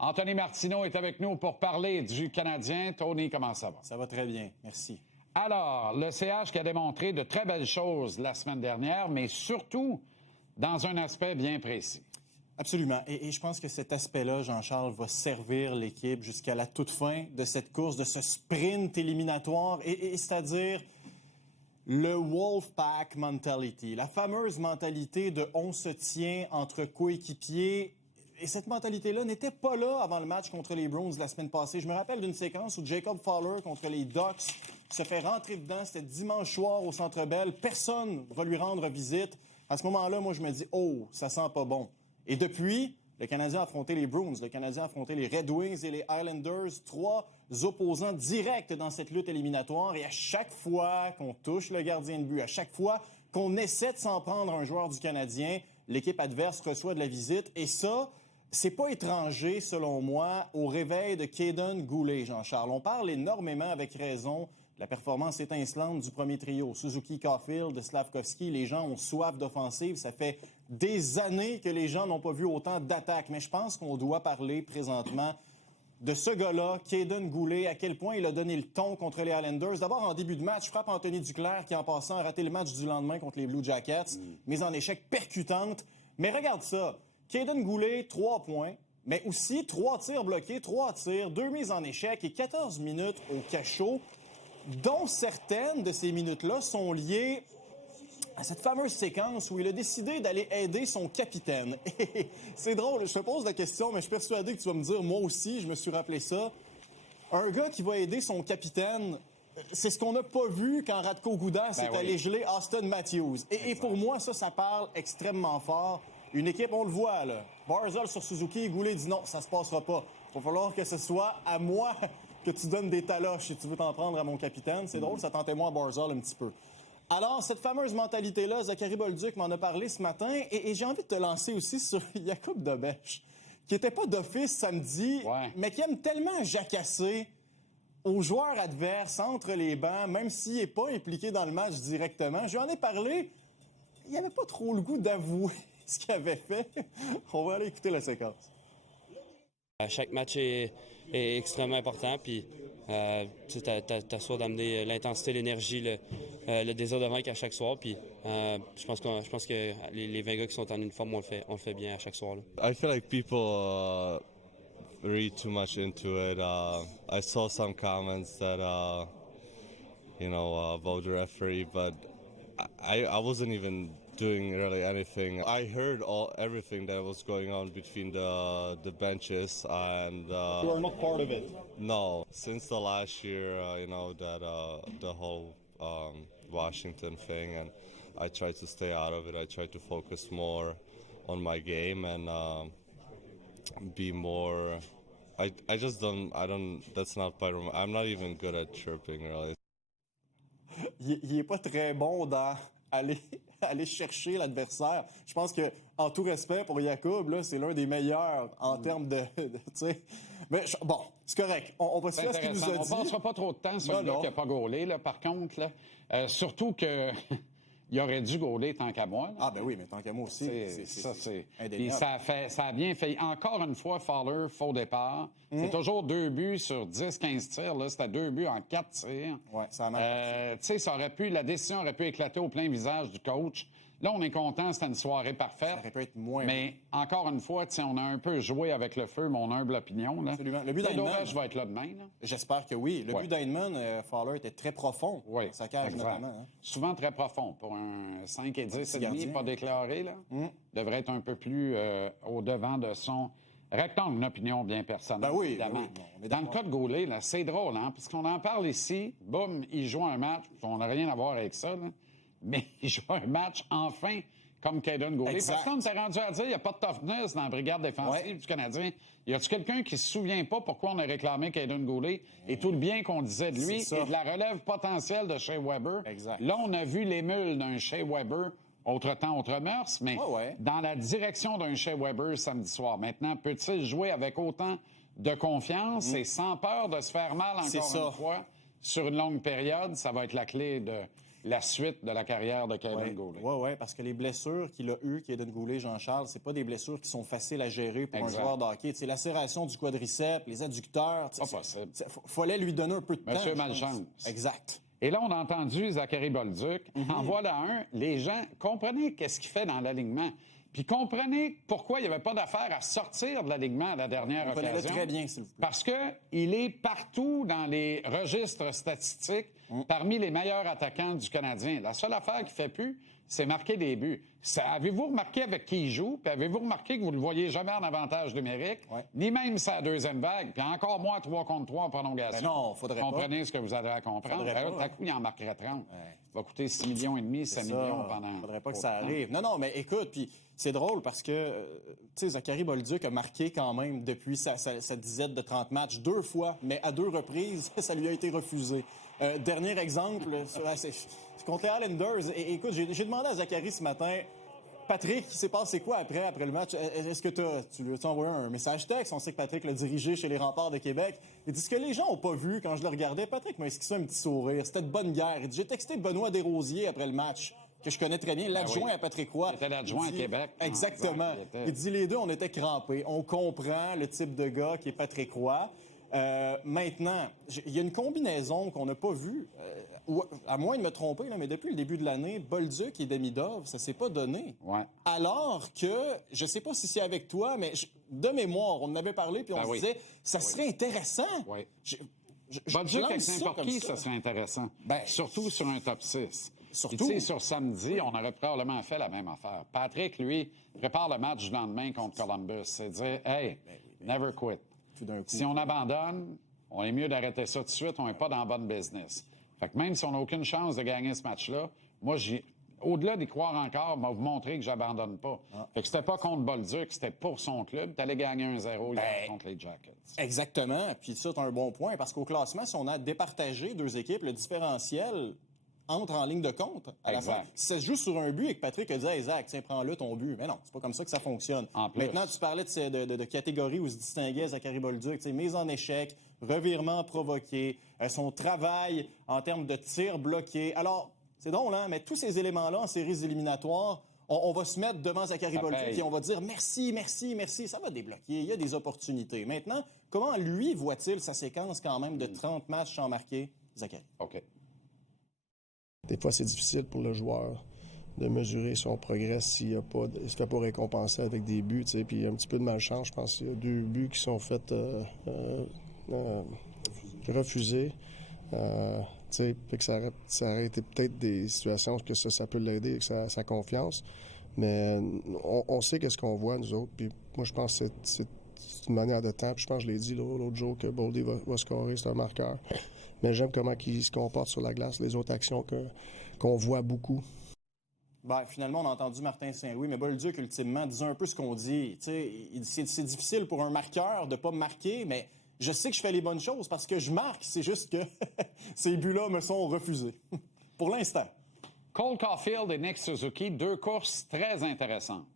Anthony Martineau est avec nous pour parler du Canadien. Tony, comment ça va? Ça va très bien, merci. Alors, le CH qui a démontré de très belles choses la semaine dernière, mais surtout dans un aspect bien précis. Absolument. Et je pense que cet aspect-là, Jean-Charles, va servir l'équipe jusqu'à la toute fin de cette course, de ce sprint éliminatoire, et c'est-à-dire le Wolfpack mentality, la fameuse mentalité de on se tient entre coéquipiers. Et cette mentalité-là n'était pas là avant le match contre les Bruins la semaine passée. Je me rappelle d'une séquence où Jacob Fowler contre les Ducks se fait rentrer dedans. C'était dimanche soir au Centre Bell. Personne ne va lui rendre visite. À ce moment-là, moi, je me dis « Oh, ça sent pas bon ». Et depuis, le Canadien a affronté les Bruins, le Canadien a affronté les Red Wings et les Islanders, 3 opposants directs dans cette lutte éliminatoire. Et à chaque fois qu'on touche le gardien de but, à chaque fois qu'on essaie de s'en prendre à un joueur du Canadien, l'équipe adverse reçoit de la visite. Et ça, c'est pas étranger, selon moi, au réveil de Kaden Goulet, Jean-Charles. On parle énormément, avec raison, de la performance étincelante du premier trio. Suzuki, Caulfield, Slavkovski, les gens ont soif d'offensive. Ça fait des années que les gens n'ont pas vu autant d'attaques. Mais je pense qu'on doit parler présentement de ce gars-là, Kaden Goulet, à quel point il a donné le ton contre les Islanders. D'abord, en début de match, frappe Anthony Duclair qui, en passant, a raté le match du lendemain contre les Blue Jackets. Mise en échec percutante. Mais regarde ça. Kaden Goulet, 3 points, mais aussi 3 tirs bloqués, 3 tirs, 2 mises en échec et 14 minutes au cachot, dont certaines de ces minutes-là sont liées à cette fameuse séquence où il a décidé d'aller aider son capitaine. Et c'est drôle, je te pose la question, mais je suis persuadé que tu vas me dire, moi aussi, je me suis rappelé ça. Un gars qui va aider son capitaine, c'est ce qu'on n'a pas vu quand Radko Gudas s'est allé geler Auston Matthews. Et pour moi, ça parle extrêmement fort. Une équipe, on le voit, là. Barzal sur Suzuki, Goulet dit non, ça se passera pas. Il va falloir que ce soit à moi que tu donnes des taloches si tu veux t'en prendre à mon capitaine. C'est drôle, ça tentait moi à Barzal un petit peu. Alors, cette fameuse mentalité-là, Zachary Bolduc m'en a parlé ce matin, et j'ai envie de te lancer aussi sur Jakub Dobeš, qui n'était pas d'office samedi, mais qui aime tellement jacasser aux joueurs adverses, entre les bancs, même s'il n'est pas impliqué dans le match directement. Je lui en ai parlé, il n'avait pas trop le goût d'avouer ce qu'il avait fait. On va aller écouter la séquence. Chaque match est extrêmement important, puis tu as soif d'amener l'intensité, l'énergie, le désir de vaincre à chaque soir, puis je pense que les 20 gars qui sont en uniforme, on le fait bien à chaque soir. Là. I feel like people read too much into it. I saw some comments that, about the referee, but I wasn't even doing really anything. I heard everything that was going on between the benches, and you are not part of it. No, since the last year, the whole Washington thing, and I try to stay out of it. I try to focus more on my game and be more. I just don't. I don't. That's not part of. I'm not even good at chirping, really. Il est pas très bon dans aller chercher l'adversaire. Je pense que, en tout respect pour Jakub, là, c'est l'un des meilleurs en termes de tu sais. Mais bon, c'est correct. On va se faire ce qu'il nous a dit. On ne passera pas trop de temps sur le gars qui n'a pas gaulé, là, par contre. Là. Surtout que il aurait dû gauler tant qu'à moi. Là. Ah ben oui, mais tant qu'à moi aussi. C'est indéniable. Ça a bien fait. Encore une fois, Fowler, faux départ. C'est toujours 2 buts sur 10-15 tirs. Là, c'était 2 buts en 4 tirs. Oui, ça a mal. Tu sais, la décision aurait pu éclater au plein visage du coach. Là, on est content, c'était une soirée parfaite. Ça aurait pu être moins. Mais encore une fois, on a un peu joué avec le feu, mon humble opinion. Là. Absolument. Le but d'Heinemann, je vais être là demain. Là. J'espère que oui. Le but d'Heinemann, Fowler était très profond. Oui, sa cage, notamment. Hein. Souvent très profond. Pour un 5 et 10 et demi, pas déclaré, là, devrait être un peu plus au-devant de son rectangle. Une opinion bien personnelle, évidemment. Oui, dans le cas de Goulet, là, c'est drôle, hein, parce qu'on en parle ici. Boum, il joue un match. On n'a rien à voir avec ça, là. Mais il joue un match, enfin, comme Kaden Goulet. Parce qu'on s'est rendu à dire qu'il n'y a pas de toughness dans la brigade défensive du Canadien. Y a-t-il quelqu'un qui se souvient pas pourquoi on a réclamé Kaden Goulet et tout le bien qu'on disait de lui et de la relève potentielle de Shea Weber? Exact. Là, on a vu l'émule d'un Shea Weber, autre temps, autre mœurs, mais dans la direction d'un Shea Weber samedi soir. Maintenant, peut-il jouer avec autant de confiance et sans peur de se faire mal encore une fois sur une longue période? Ça va être la clé la suite de la carrière de Kaiden Guhle. Oui, parce que les blessures qu'il a eues, Kaiden Guhle, Jean-Charles, c'est pas des blessures qui sont faciles à gérer pour un joueur de hockey. C'est lacération du quadriceps, les adducteurs. Pas possible. Fallait lui donner un peu de temps. Monsieur Malchance. Exact. Et là, on a entendu Zachary Bolduc. En voilà un. Les gens, comprenez qu'est-ce qu'il fait dans l'alignement. Puis comprenez pourquoi il n'y avait pas d'affaire à sortir de l'alignement à la dernière occasion. Comprenez-le très bien, s'il vous plaît. Parce qu'il est partout dans les registres statistiques parmi les meilleurs attaquants du Canadien. La seule affaire qu'il ne fait plus, c'est marquer des buts. Avez-vous remarqué avec qui il joue? Puis avez-vous remarqué que vous ne le voyez jamais en avantage numérique? Ni même sa deuxième vague, puis encore moins 3 contre 3 en prolongation. Mais non, faudrait Comprenez ce que vous avez à comprendre. Tout à coup, il en marquerait 30. Ça va coûter 6,5 millions, 7 millions pendant... Il ne faudrait pas que ça arrive. Non, mais écoute, puis c'est drôle parce que, tu sais, Zachary Bolduc a marqué quand même depuis sa dizaine de 30 matchs 2 fois, mais à 2 reprises, ça lui a été refusé. Dernier exemple, c'est contre les Islanders. Et écoute, j'ai demandé à Zachary ce matin, Patrick, il s'est passé quoi après le match? Est-ce que tu lui as envoyé un message texte? On sait que Patrick l'a dirigé chez les Remparts de Québec. Il dit, ce que les gens n'ont pas vu quand je le regardais, Patrick m'a esquissé un petit sourire. C'était de bonne guerre. Il dit, j'ai texté Benoît Desrosiers après le match, que je connais très bien, l'adjoint à Patrick Roy. C'était l'adjoint à Québec. Exactement. Il dit, les deux, on était crampés. On comprend le type de gars qui est Patrick Roy. Maintenant, il y a une combinaison qu'on n'a pas vue, à moins de me tromper, là, mais depuis le début de l'année, Bolduc et Demidov, ça s'est pas donné. Ouais. Alors que, je sais pas si c'est avec toi, mais de mémoire, on en avait parlé, puis on se disait, ça serait intéressant. Oui. Bolduc avec n'importe qui, ça serait intéressant. Surtout sur un top 6. Surtout. Tu sais, sur samedi, on aurait probablement fait la même affaire. Patrick, lui, prépare le match du lendemain contre Columbus. C'est dire, hey, never quit. Si on abandonne, on est mieux d'arrêter ça tout de suite, on n'est pas dans le bon business. Fait que même si on n'a aucune chance de gagner ce match-là, moi, au-delà d'y croire encore, m'a vous montrer que j'abandonne pas. Fait que c'était pas contre Bolduc, c'était pour son club. T'allais gagner 1-0 hier contre les Jackets. Exactement. Puis ça, c'est un bon point, parce qu'au classement, si on a départagé 2 équipes, le différentiel entre en ligne de compte à la fin. Si ça se joue sur un but et que Patrick a dit « Hey, Zach, tiens, prends-le ton but », mais non, c'est pas comme ça que ça fonctionne. Maintenant, tu parlais de catégories où se distinguait Zachary Bolduc, mise en échec, revirement provoqué, son travail en termes de tir bloqué. Alors, c'est drôle, hein, mais tous ces éléments-là en séries éliminatoires, on va se mettre devant Zachary Bolduc et on va dire « Merci, merci, merci », ça va débloquer, il y a des opportunités. Maintenant, comment lui voit-il sa séquence quand même de 30 matchs sans marquer, Zachary? OK. Des fois, c'est difficile pour le joueur de mesurer son progrès s'il ne se fait pas récompenser avec des buts. Puis il y a un petit peu de malchance. Je pense qu'il y a 2 buts qui sont faits refusés. Fait que ça aurait été peut-être des situations où ça peut l'aider avec sa confiance. Mais on sait qu'est-ce qu'on voit, nous autres. Puis moi, je pense que c'est une manière de temps. Puis je pense que je l'ai dit l'autre jour que Boldy va scorer, c'est un marqueur. Mais j'aime comment il se comporte sur la glace, les autres actions qu'on voit beaucoup. Finalement, on a entendu Martin Saint-Louis, mais Bolduc, ultimement, disait un peu ce qu'on dit. C'est difficile pour un marqueur de ne pas marquer, mais je sais que je fais les bonnes choses parce que je marque. C'est juste que ces buts-là me sont refusés. Pour l'instant. Cole Caulfield et Nick Suzuki, 2 courses très intéressantes.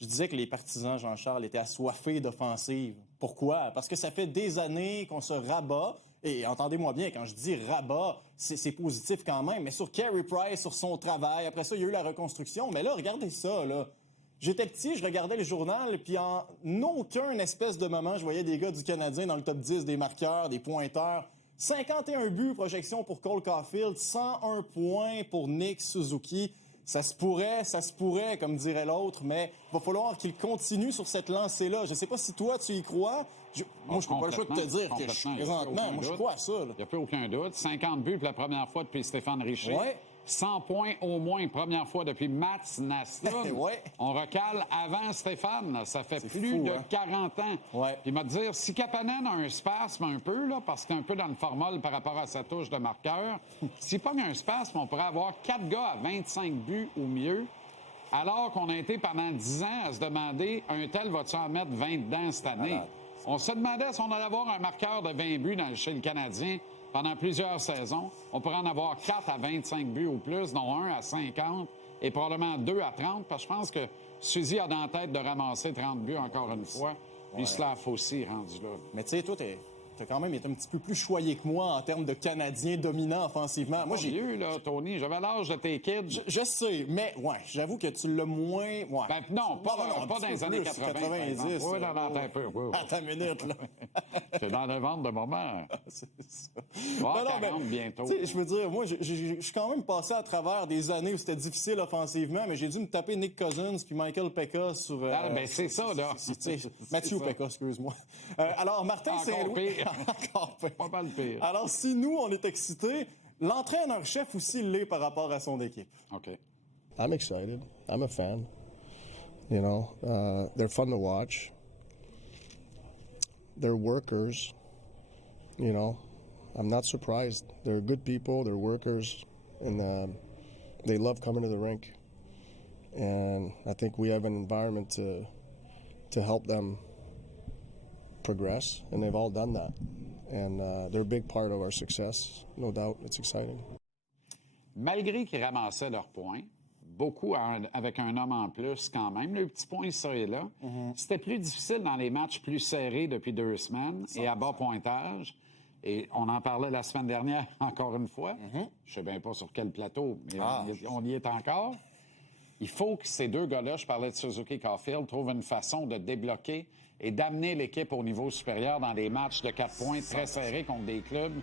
Je disais que les partisans, Jean-Charles, étaient assoiffés d'offensive. Pourquoi? Parce que ça fait des années qu'on se rabat. Et entendez-moi bien, quand je dis rabat, c'est positif quand même, mais sur Carey Price, sur son travail, après ça, il y a eu la reconstruction. Mais là, regardez ça, là. J'étais petit, je regardais le journal, puis en aucun espèce de moment, je voyais des gars du Canadien dans le top 10 des marqueurs, des pointeurs. 51 buts, projection pour Cole Caulfield, 101 points pour Nick Suzuki. Ça se pourrait, comme dirait l'autre, mais il va falloir qu'il continue sur cette lancée-là. Je ne sais pas si toi, tu y crois. Moi, je ne peux pas le choix de te dire que présentement, moi, je crois à ça. Il n'y a plus aucun doute. 50 buts pour la première fois depuis Stéphane Richer. Ouais. 100 points au moins, première fois depuis Mats Naslund. Ouais. On recale avant Stéphane. Là. Ça fait plus fou, de hein? 40 ans. Ouais. Puis il m'a dit, si Kapanen a un spasme un peu, là, parce qu'il est un peu dans le formal par rapport à sa touche de marqueur, s'il pogne un spasme, on pourrait avoir 4 gars à 25 buts ou mieux, alors qu'on a été pendant 10 ans à se demander, un tel va-tu en mettre 20 dedans cette année? On se demandait si on allait avoir un marqueur de 20 buts chez le Canadien pendant plusieurs saisons. On pourrait en avoir 4 à 25 buts ou plus, dont 1 à 50 et probablement 2 à 30, parce que je pense que Suzy a dans la tête de ramasser 30 buts encore une fois. Puis Slav aussi rendu là. Mais tu sais, toi, tu as quand même été un petit peu plus choyé que moi en termes de Canadiens dominants offensivement. Moi, J'ai eu, là, Tony. J'avais l'âge de tes kids. Je sais, mais ouais, j'avoue que tu l'as moins. Ouais. Ben, non, pas dans les années 80. 90. Oui, dans un peu. Oui, oui. Attends une minute, là. C'est dans le ventre de maman. C'est ça. Ouais, 40 bientôt. Tu sais, je veux dire, moi, je suis quand même passé à travers des années où c'était difficile offensivement, mais j'ai dû me taper Nick Cousins puis Michael Pekka sur... Ben, c'est ça, là. Mathieu Pekka, excuse-moi. Alors, Martin Saint-Louis... Encore pire. Pas mal pire. Alors, si nous, on est excités, l'entraîneur-chef aussi l'est par rapport à son équipe. OK. I'm excited. I'm a fan. You know, they're fun to watch. They're workers. You know, I'm not surprised. They're good people. They're workers, and they love coming to the rink. And I think we have an environment to help them progress, and they've all done that. And they're a big part of our success, no doubt. It's exciting. Malgré qu'ils ramassaient leurs points, beaucoup avec un homme en plus quand même, le petit point ça et là, c'était plus difficile dans les matchs plus serrés depuis 2 semaines et à bas pointage. Et on en parlait la semaine dernière, encore une fois. Je sais bien pas sur quel plateau, mais on y est encore. Il faut que ces deux gars-là, je parlais de Suzuki Caulfield, trouvent une façon de débloquer et d'amener l'équipe au niveau supérieur dans des matchs de 4 points très serrés contre des clubs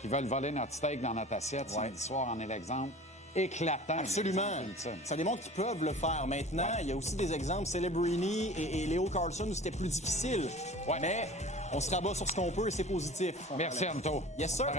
qui veulent voler notre steak dans notre assiette. Samedi soir en est l'exemple éclatant. Absolument. Ça démontre qu'ils peuvent le faire. Maintenant, il y a aussi des exemples, Celebrini et Leo Carlson, où c'était plus difficile. Mais on se rabat sur ce qu'on peut et c'est positif. Merci, Anto. Yes, sir.